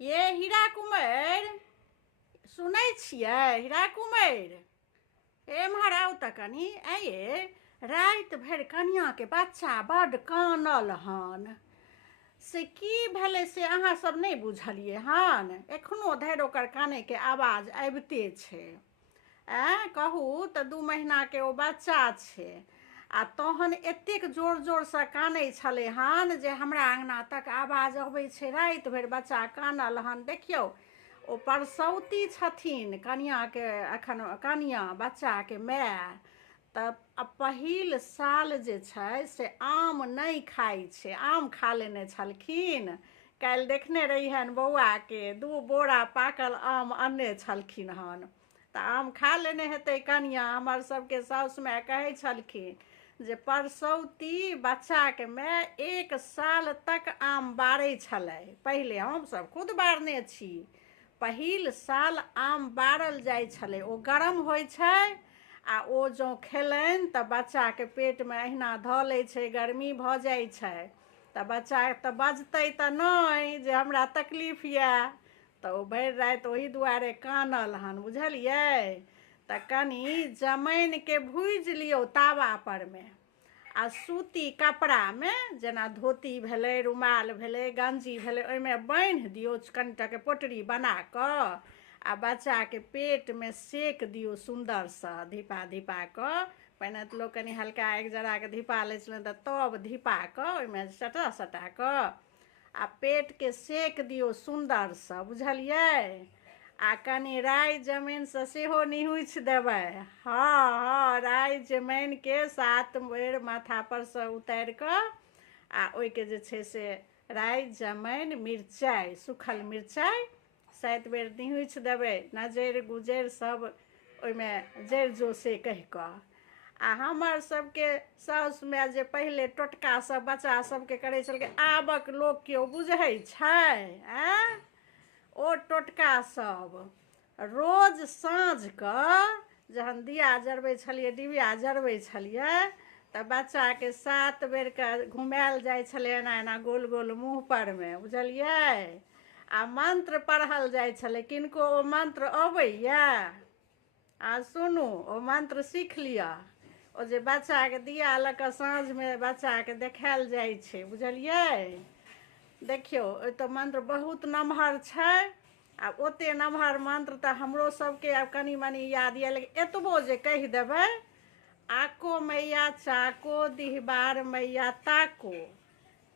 ये हीरा कुमार सुनै छियै हीरा कुमार एम्हर आउ तऽ कनि आइये राति भरि कनियाँके बच्चा बड्ड कानल हन से की भेलै से अहाँ सब नहीं बुझलियै हन एखनो धरि ओकर कानैके आवाज आबिते छै कहू तऽ 2 महीनाके ओ बच्चा छै आ तहन एतेक जोर जोरसँ कानै छलै हन जे हमरा अङ्गना तक आवाज अबै छै राति भरि बच्चा कानल हन देखियौ ओ परसौती छथिन कनियाँके एखन कनियाँ बच्चाके माय तऽ पहिल साल जे छै से आम नहीं खाइ छै आम खा लेने छलखिन काल्हि देखने रहियनि बौआके 2 बोरा पाकल आम अनने छलखिन हन तऽ आम खा लेने हेतै कनियाँ हमर सबके साउस माय कहै छलखिन जे परसौती बच्चाके माय 1 साल तक आम बारै छलै पहिले हमसब खुद बारने छी पहिल साल आम बारल जाइ छलै ओ गरम होइ छै आ ओ जँ खेलनि तऽ बच्चाके पेटमे अहिना धऽ लै छै गर्मी भऽ जाइ छै तऽ बच्चा तऽ बजतै तऽ नहि जे हमरा तकलीफ यऽ तऽ ओ भरि राति ओहि दुआरे कानल हन बुझलियै तऽ कनि जमाइनके भूजि लियौ तावा परमे आ सूती कपड़ामे जेना धोती भेलै रुमाल भेलै गञ्जी भेलै ओहिमे बान्हि दियौ कनिटाके पोटरी बना कऽ आ बच्चाके पेटमे सेक दियौ सुन्दरसँ धिपा धिपा कऽ पहिने तऽ लोक कनि हल्का आगि जरा कऽ धिपा लै छलै तऽ तब धिपा कऽ ओहिमे सटा सटा कऽ आ पेटके सेक दियौ सुन्दरसँ बुझलियै आ कनि राइ जमाइनसँ सेहो निहुछि देबै हाँ राइ जमाइनके 7 बेर माथापरसँ उतारि कऽ आ ओहिके जे छै से राइ जमाइन मिरचाइ सूखल मिरचाइ 7 बेर निहुछि देबै नजरि गुजरि सब ओहिमे जरि जो से कहि कऽ आ हमर सबके साउस माय जे पहिले टोटका सब बच्चा सबके करै छलकै आबक लोक केओ बुझै छै ओ टोटका सब रोज साँझके जहन दिया जरबै छलियै डिबिया जरबै छलियै तऽ बच्चाके 7 बेरके घुमायल जाइ छलै एना एना गोल गोल मुँह परमे बुझलियै आ मन्त्र पढ़ल जाइ छलै किनको ओ मन्त्र अबैया आ सुनू ओ मन्त्र सीख लिअ ओ जे बच्चाके दिया लऽ कऽ साँझमे बच्चाके देखायल जाइ छै बुझलियै देखियौ ओ तऽ मन्त्र बहुत नमहर छै आ ओते नमहर मन्त्र तऽ हमरो सबके आब कनि मनि याद यऽ लेकिन एतबो जे कहि देबै आको मैया चाको दिहबार मैया ताको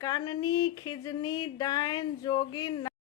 कननी खिजनी डाइन जोगिन